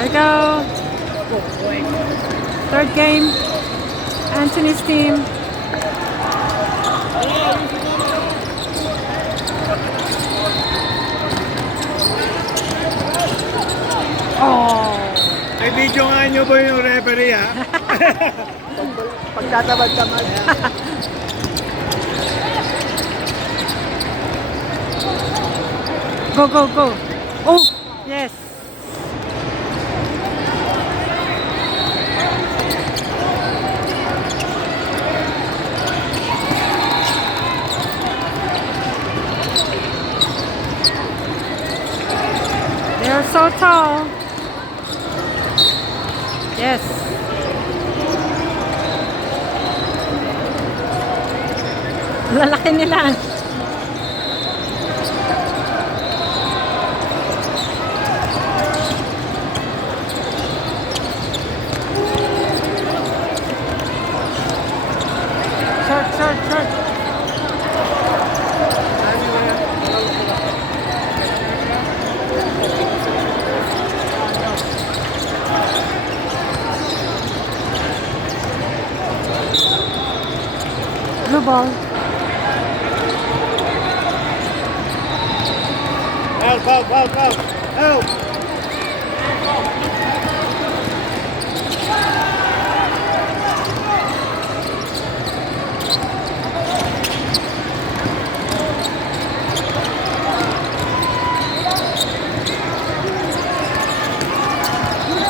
There we go. Third game. Anthony's team. Oh. Ay, video nga nyo po yung referee, ha? Pagtatabad ka man. Go, go, go. Oh, yes. They're so tall. Yes. Lalaki nila. Short. Blue ball. Help!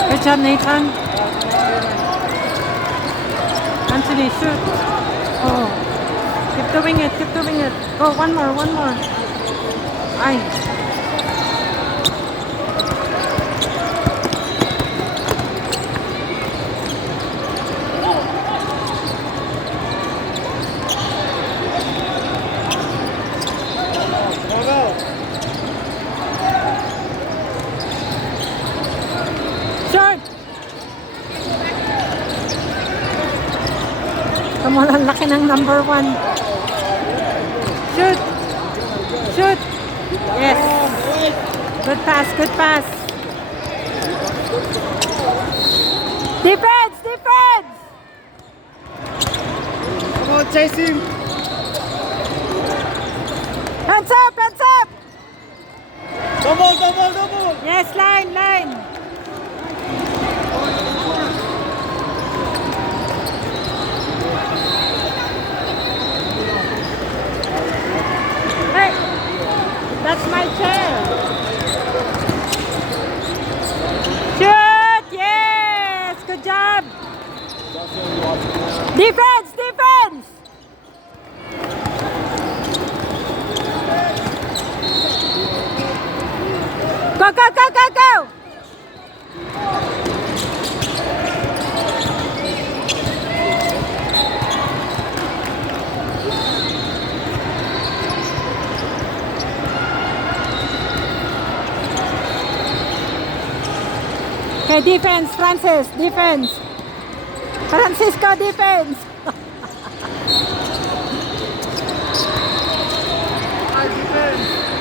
Good job, Nathan. Anthony, shoot. Oh. Keep doing it. Go, one more. Ay. Go! Short! Come on, ang laki ng number 1. Shoot! Yes! Good pass! Defense! Come on, chase him! Hands up! Double! Yes, line! Hey! That's my chair! Shoot! Yes! Good job! Defense! Go! Okay, defense, Francis, defense. Francisco, defense.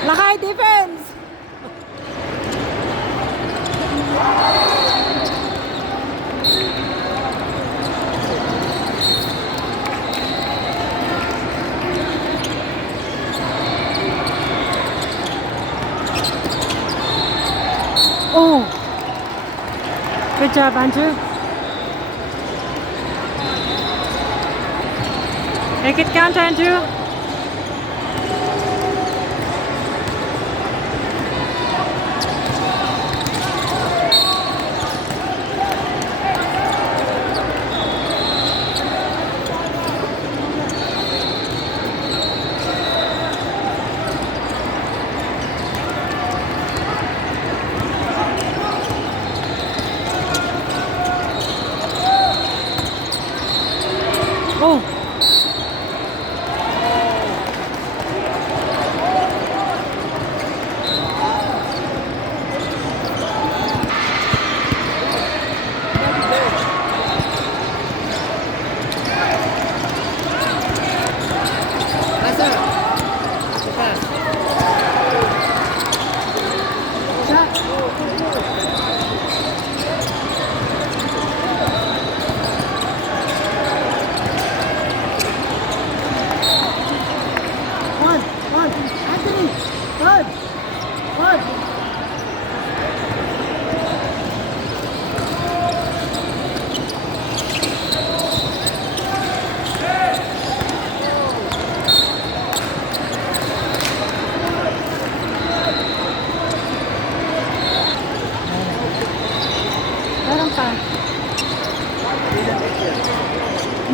Lakay, defense. Oh. Good job, Andrew. Make it count, Andrew. Oh.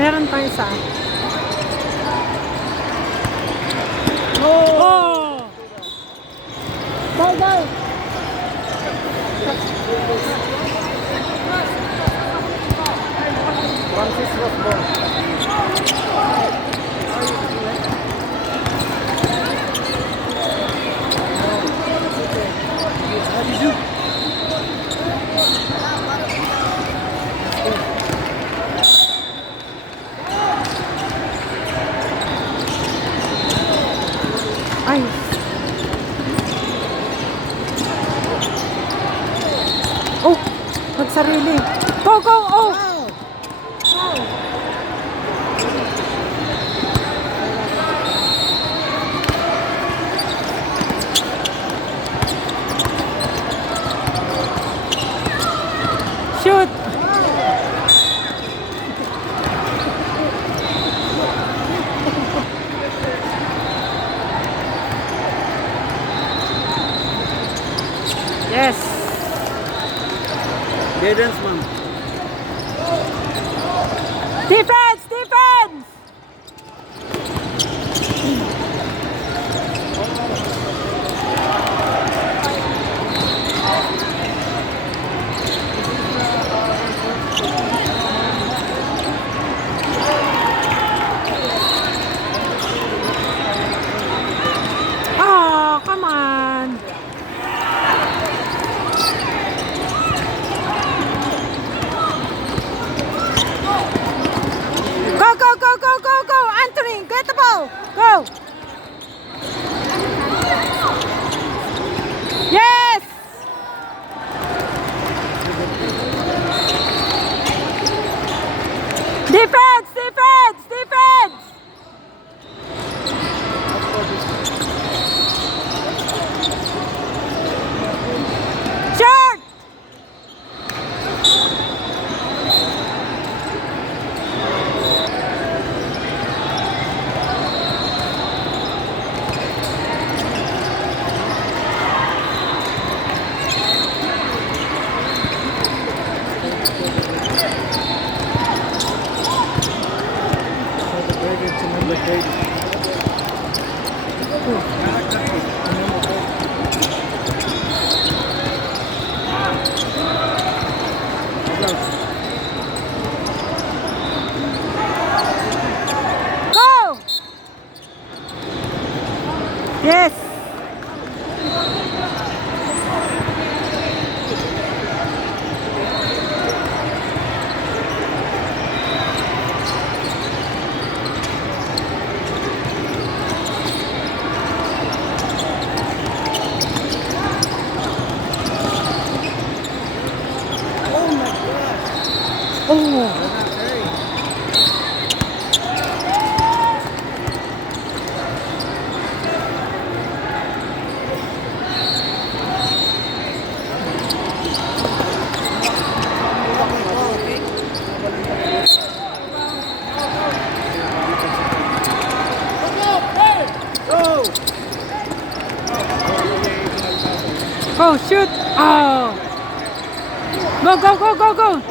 Meron pang isa. Oh! Oh! Go, go! Francis was born. Ay! Oh! Nagsarili. Go, go! Oh! Shoot! Yes! Guidance, ma'am. Defense! Defense! Oh, come on! Go, go, go, go, go, go! Anthony, get the ball! Go! Yes! Defense! Defense! Defense! Short! Go! Yes! Oh! Oh, shoot! Oh! Go, go, go, go, go!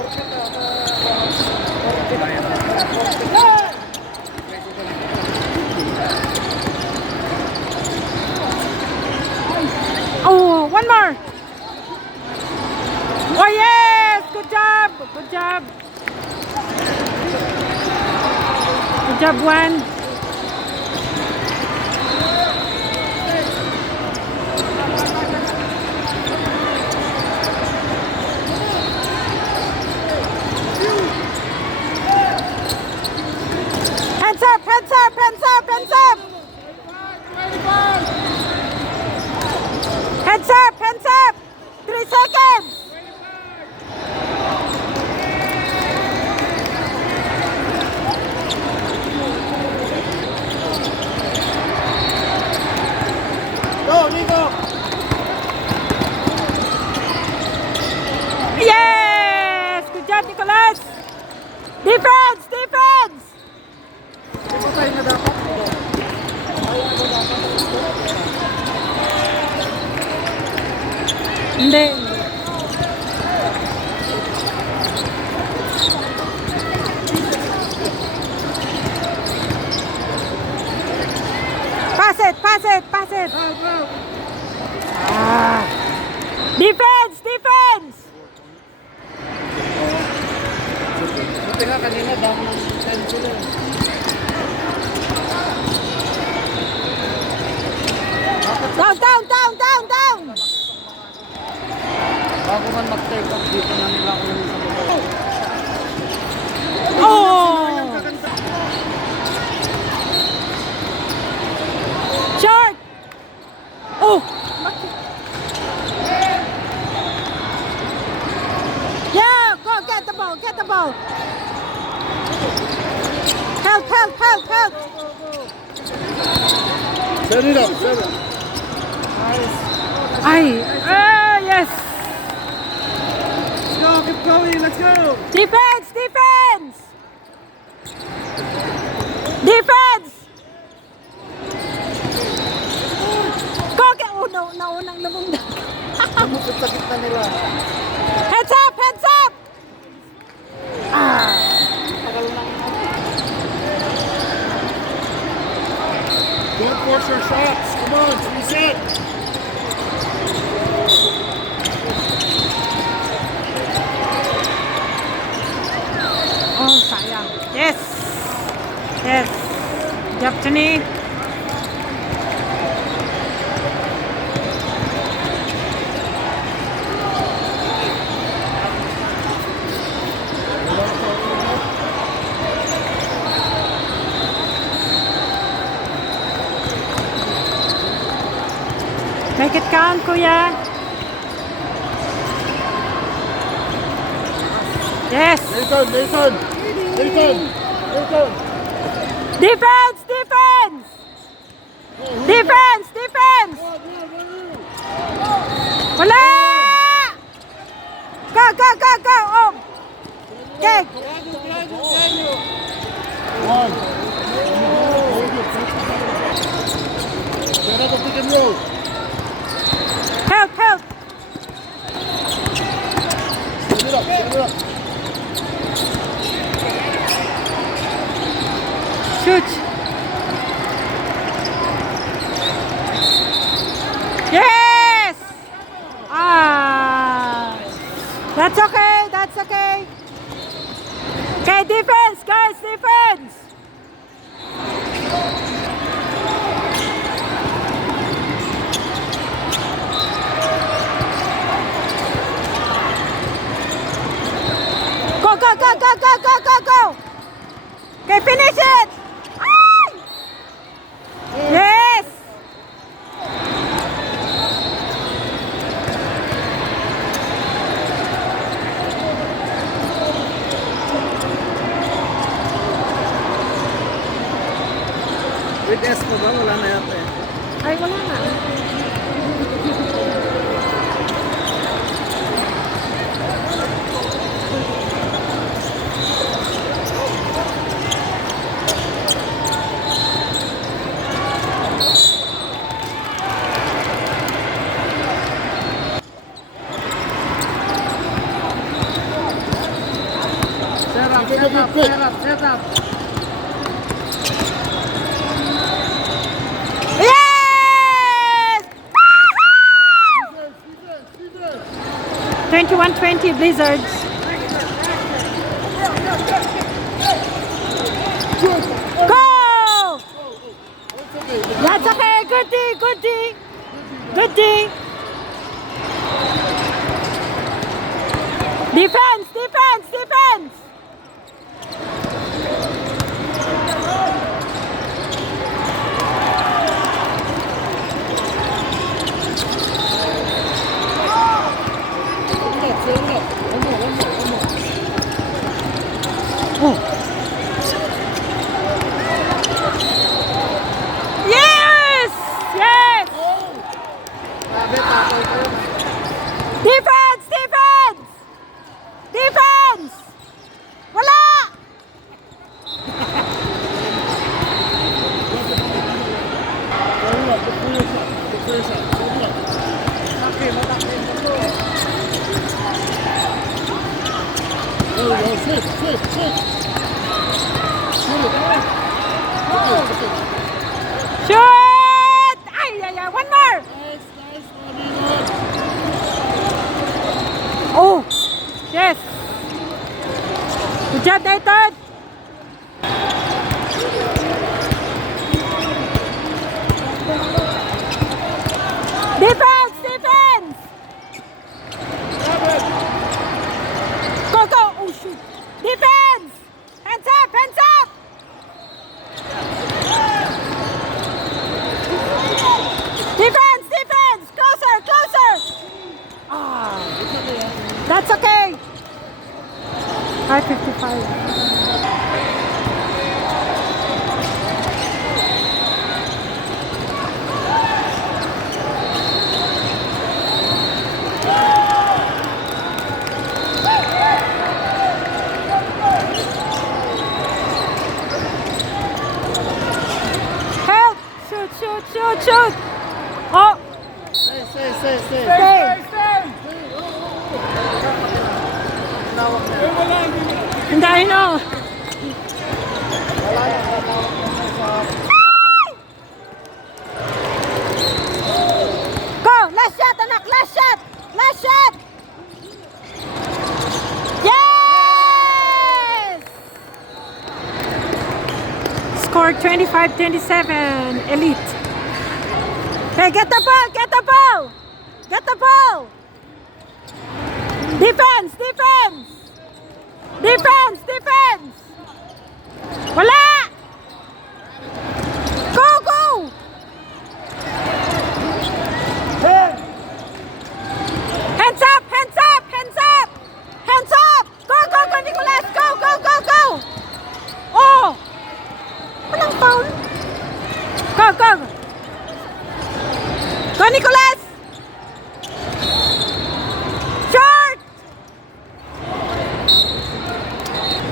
Oh, one more! Oh, yes! Good job! Good job! Good job, Juan! Hands up, hands up, hands up, hands up! Hands up, hands up! 3 seconds! Go, Nico! Yes! Good job, Nicolas! Defense! Defense! Patay na dapat. Hindi. pass it, pass it. Go, go. Ah. Defense, defense. Buti nga kanina down ng 10 sila. Down, down, down, down, down. Bago man mag-take off dito na nila ako yung sa baba. Oh. Short. Oh. Yeah, go get the ball, get the ball. Help, help, help, help. Set it up, set it. Yes. Let's go, keep going, let's go. Defense, defense. Defense. Go get. Oh no, naunang lumungdag. Lumupit sa gitna nila. Heads up, heads up. Ah. Tagal lang. Don't force your shots. Come on, reset. Oh, sayang. Yes. Yes. Job to me. Make it count, Kuya. Yes. Nathan, Nathan. Nathan. Nathan. Defense, defense. Defense, defense. Wala. Go, go, go, go. Oh. Okay. One. Set up a pick and roll. Help, help. Set it up, set it up. Shoot. Yes. Ah. That's okay. That's okay. Okay, defense, guys, defense. Go, go, go, go, go, go, go, go. Okay, finish it. Ah! Yes. With S pa ba? Wala na yata eh. Ay, wala na. Set up, set up, set up, set up. Yes! 21-20 Blizzards. Go! That's okay. Good D, good D. Good D. Defense, defense, defense. Yes! Yes! Defense! Defense! Defense! Wala! Shoot! Oh, yes. Good job, Nathan. Defense, defense. Go, go. Oh, shoot. Defense. Hands up, hands up. Defense, defense. Closer, closer. Ah, that's okay. 5:55. Help! Shoot, shoot, shoot, shoot! Oh! Stay. Stay! Hindi, I know. Go! Last shot, anak! Last shot! Last shot! Yes! Score 25-27. Elite. Hey, get the ball! Get the ball! Get the ball! Defense! Defense! Defense! Defense! Wala! Go! Go! Hands up! Hands up! Hands up! Hands up! Go! Go! Go, Nicolas! Go! Go! Go! Go! Oh! Walang foul. Go! Go! Go, Nicolas! Short!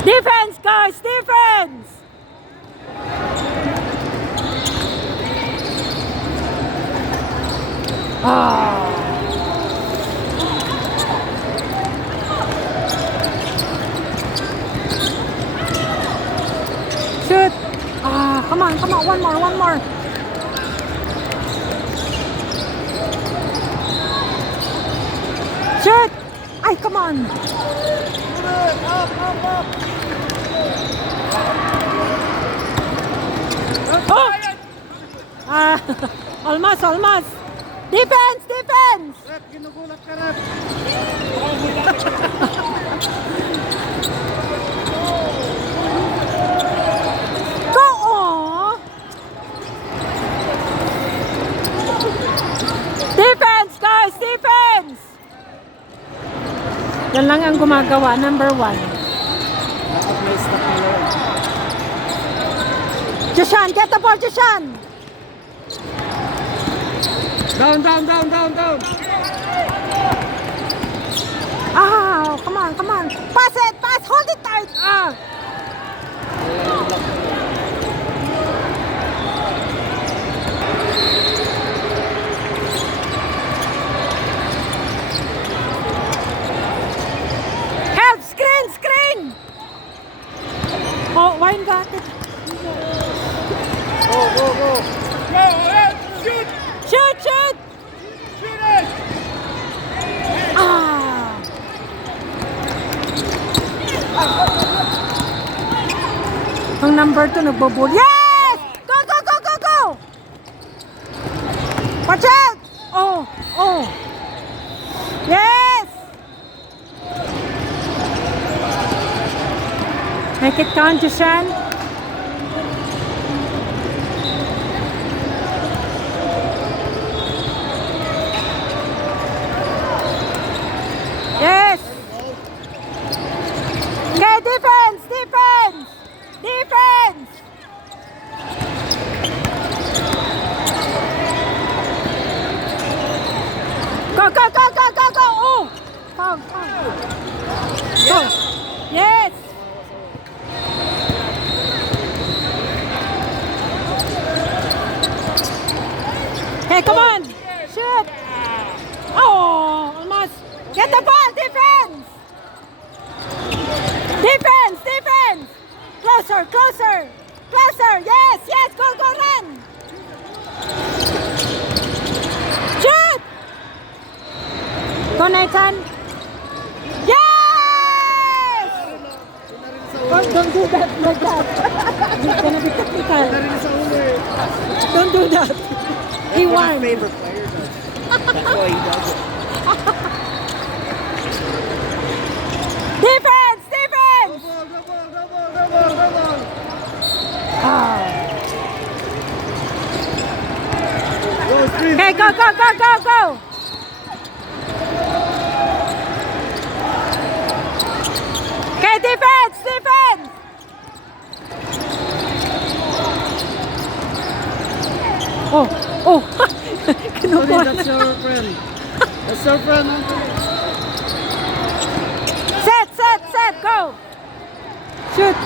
Defense, guys! Defense! Ah! Shoot! Ah, come on, come on, one more, one more. Shoot! Ay, come on. Oh! Ah, almost, almost. Defense, defense. Rep, ginugulat ka, Rep. Go on. Defense, guys, defense. Yan lang ang gumagawa, number 1. Dapat may stop nila yun. Joshan, get the ball, Joshan. Down. Ah, come on, come on. Pass it, pass, hold it tight. Ah. Help, screen. Oh, Wayne got it. Go. Go, shoot! Shoot, shoot. Shoot it! Ah. Ang number 2 nagbubul. Yes! Go, go, go, go, go! Watch out! Oh, oh. Yes! Make it count, Joshan. Yes! Okay, defense! Defense! Defense! Go, go, go, go, go, go! Oh! Go, go! Go! Yes! Hey, come on! Shoot! Oh! Almost! Get the ball! Defense! Defense! Defense! Closer! Closer! Closer! Yes! Yes! Go! Go! Run! Shoot! Go, Nathan! Don't do that like that. It's gonna be technical. Narinig sa ulo eh. Don't do that. He What his won. favorite player does. That's why he does it. Defense! Defense! Go ball. Ah. Go, sprint. Okay, go. Okay, defense! Oh. Anthony, Kinukuha that's na. your friend. That's your friend, Anthony. Set, go! Shoot!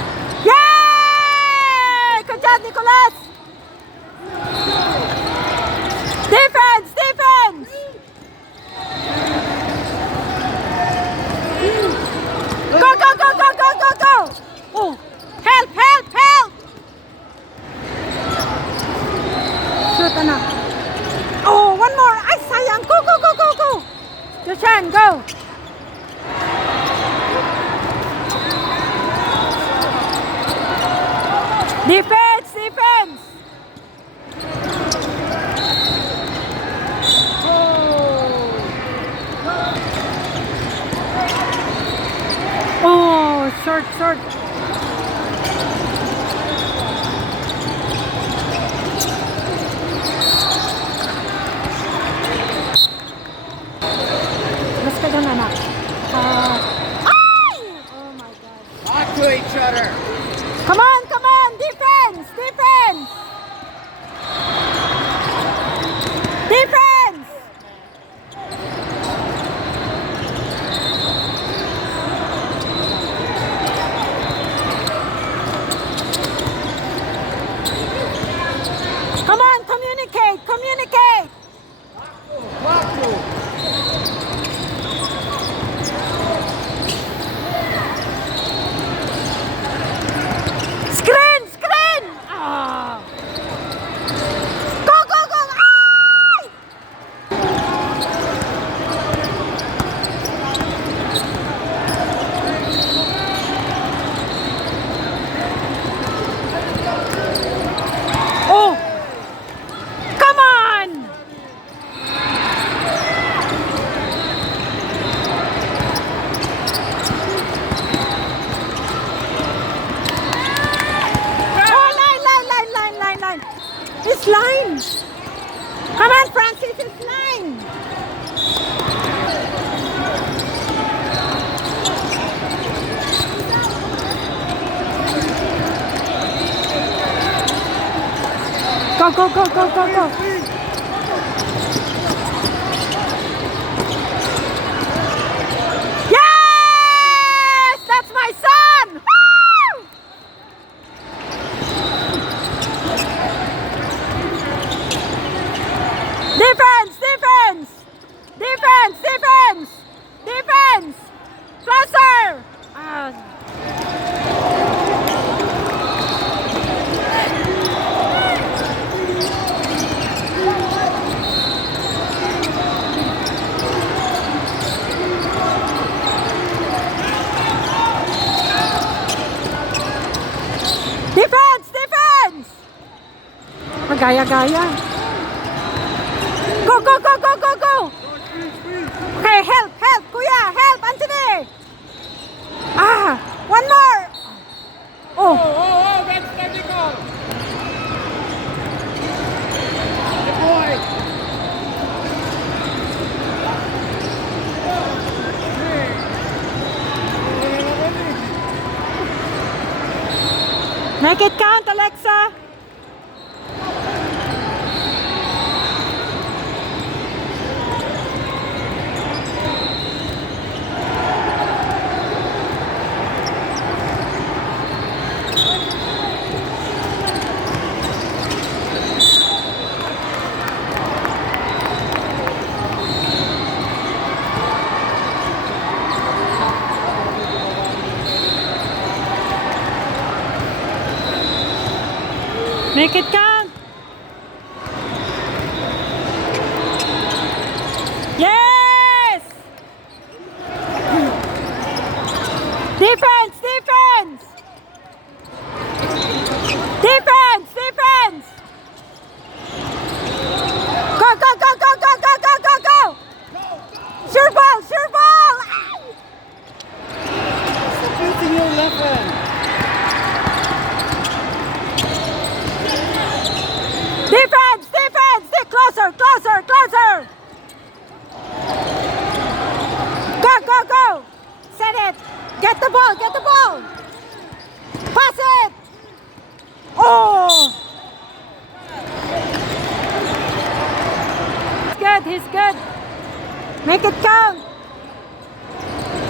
Yay! Good job, Nicolas! Defense! Go! Oh, help! Shoot, anak. Oh, one more! Ay, sayang! Go! Joshan, go! Defense! Oh, short. Mas ka dyan, anak. Ay! Oh my God. Talk to each other. Come on! Defense! Come on, communicate! Screen! Ah! Go! Ay! Oh! Come on! Oh, line! It's line! Come on, Francis, it's line! Go! Yes! That's my son! Woo! Defense! Closer! Defense! Magaya-gaya. Go! Okay, help! Kuya! Help! Anthony! One more! Oh! That's technical. Good boy. Make it count, Alexa! Make it count! Yes! Defense! get it. Get the ball, get the ball. Pass it. Oh. He's good, he's good. Make it count.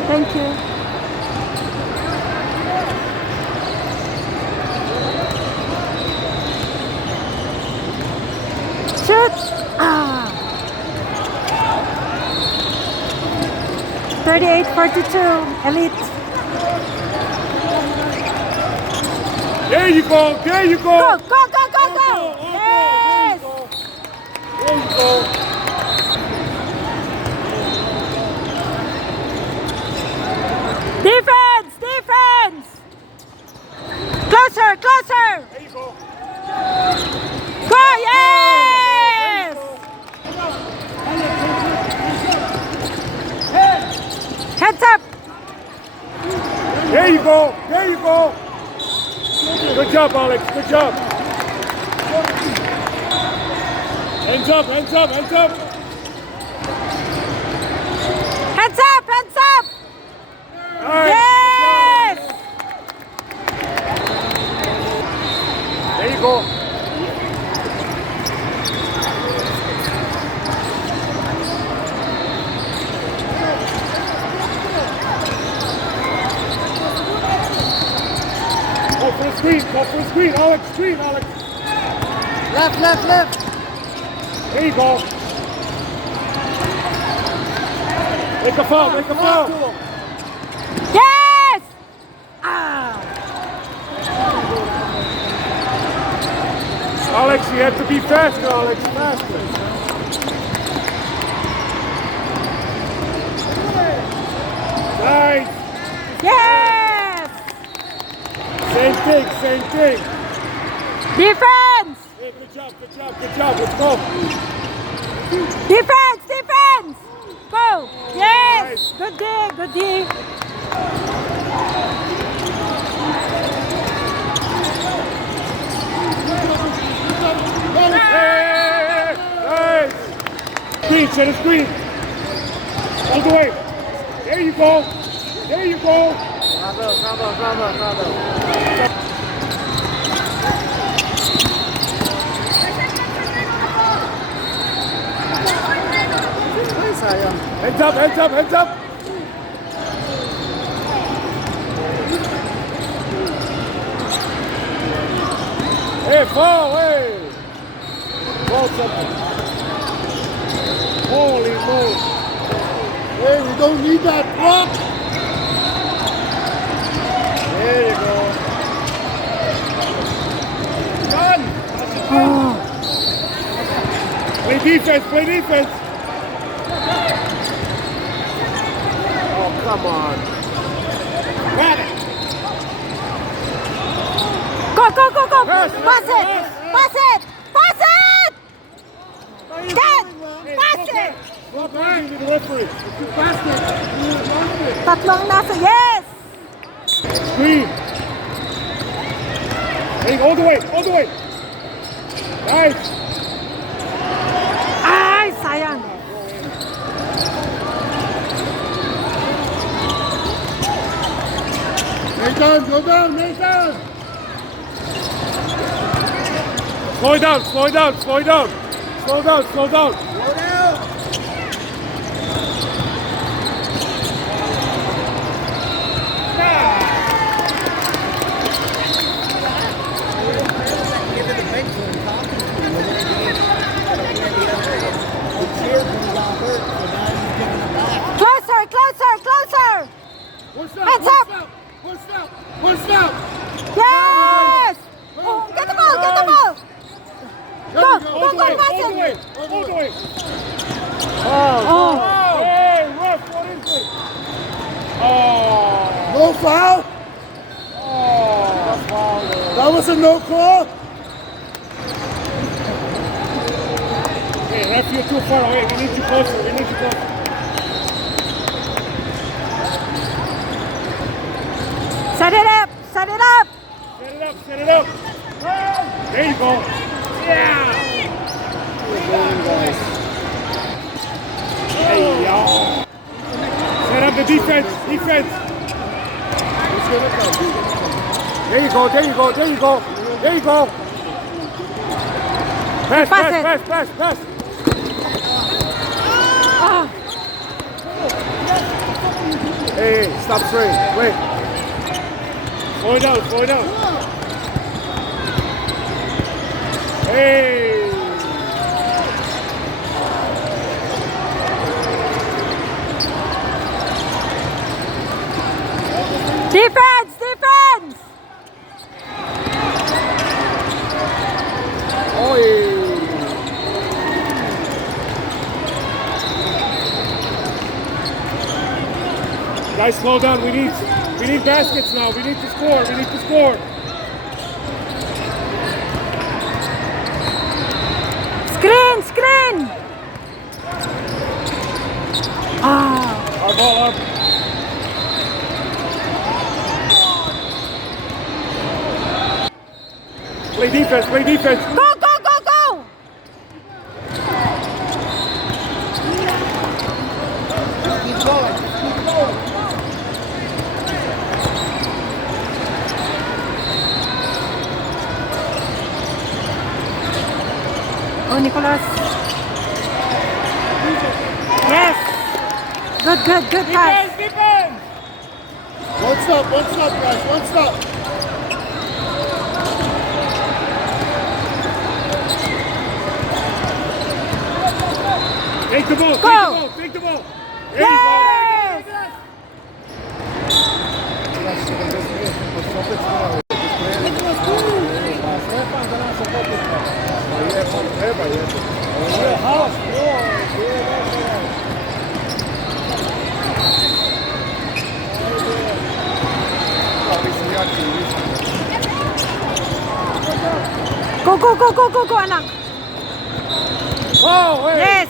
Thank you. Shoot. Ah. 38-42, elite. There you go, there you go. Go, go, go, go, go. Yes. There you go. Defense, defense. Closer, closer. There you go. Go, yes. Heads up. There you go, there you go. Good job, Alex, good job. Hands up, hands up, hands up. Heads up, heads up. Nice. Yes. There you go. Go for the screen, go for the screen, Alex, screen, Alex. Left, left, left. There you go. Make a foul, make a foul. Yes. Ah. Alex, you have to be faster, Alex, faster. Nice. Yes. Same thing, same thing. Defense. Hey, good job, good job, good job. Let's go. Defense, defense. Go. Yes. Nice. Good D, good D. Hey, nice. Screen, set a screen. All the way. There you go. There you go. Bravo, bravo, bravo, bravo. Ay, sayang. Hands up, hands up, hands up. Hey, fall, hey. Fall something. Holy moly. Hey, we don't need that drop. There you go. Done. Play defense, play defense. Oh, come on. Grab it. Go, go, go, go. Pass, Pass it. Pass it. Pass it. Get. Pass it. Go back to the referee. If you pass it, you lost it. Tatlong nasa. Yes. Screen. Hey, all the way, all the way. Nice. Ay, sayang. Nathan, go down, Nathan. Slow it down, slow it down, slow it down. Slow down, slow down. Go down. Give it a big one, Tom. He cheered when he got hurt, so now he's giving it back. Closer, closer, closer. Push up, Hands up. push up, push up. Yes. Oh, get the ball, get the ball. Go, All go, the go, way, pass all the it. way, all the way. Oh. Oh, hey, ref, what is it? Oh, No foul? oh. That was a no call? Hey, ref, you're too far away. We need you closer, we need you closer. Set it up, set it up. Set it up, set it up. There you go. Yeah. Hey, yo. Set up the defense, defense. There you go, there you go, there you go, there you go. Pass, Pass it. pass, pass, pass, pass. Ah. Hey, stop straight. Wait. Slow it down, slow it down. Hey. Defense, defense. Oi. Guys, slow down. We need baskets now. We need to score. We need to score. Screen, screen. Ah. Our ball up. Play defense. Play defense. Go, go, go, go. Keep going. Keep going. Oh, Nicholas. Yes. Good, good, good pass. Defense. Defense. One stop, guys. One stop. Take the ball. Go. Take the ball. Take the ball. There you go. Yes. Go, go, go, go, go, go, anak. Oh, hey. Yes.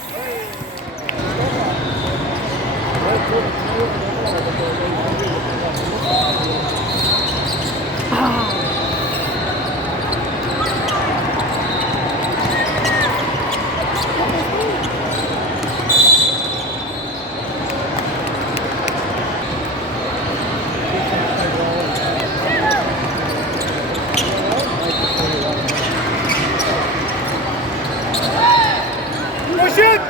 Push it.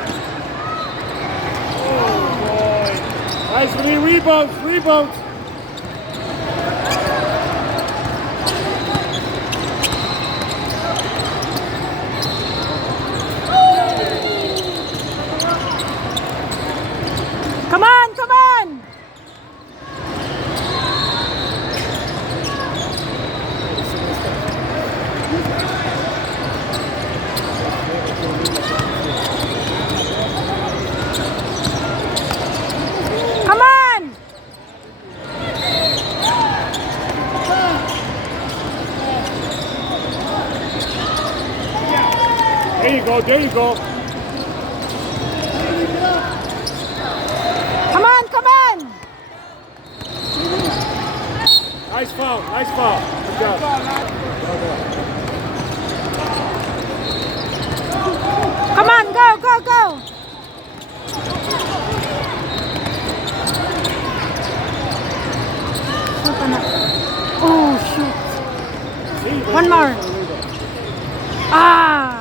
Oh, boy. Nice. We need rebounds. Rebounds. Come on, come on. Come on. There you go. There you go. Come on, come on. Nice foul. Nice foul. Good job. Come on, go, go, go. Shoot, anak. Oh, shoot. One more. Ah.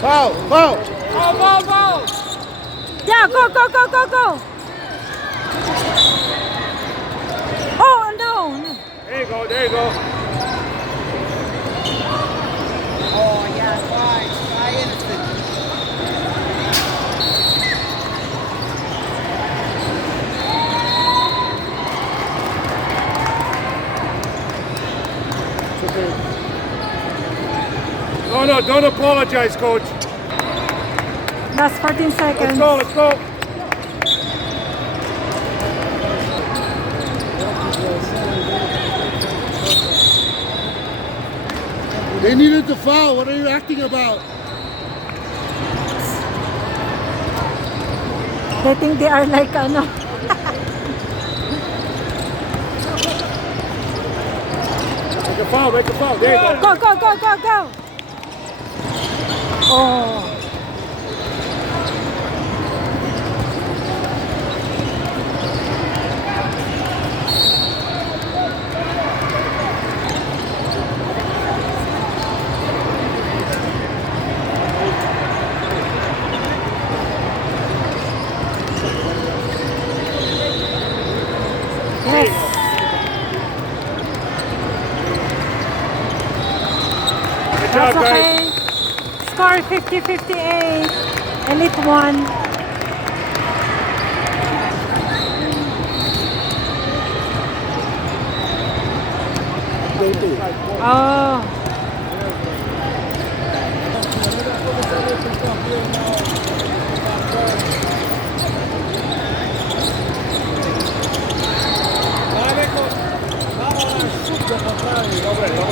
Foul, foul. Foul, foul, foul. Yeah, go, go, go, go, go. Oh, no, no. There you go. There you go. Oh, yeah, try innocent. No, no, don't apologize, coach. Last 14 Let's seconds. go. Let's go. They needed the foul. What are you acting about? They think they are like, ano. Make a foul. Make a foul. There you go. Go, go, go, go, go. Oh. Yes. Good That's job, guys. okay. Score 50-58. Elite 1. Oh. Vamos a la subde contrario.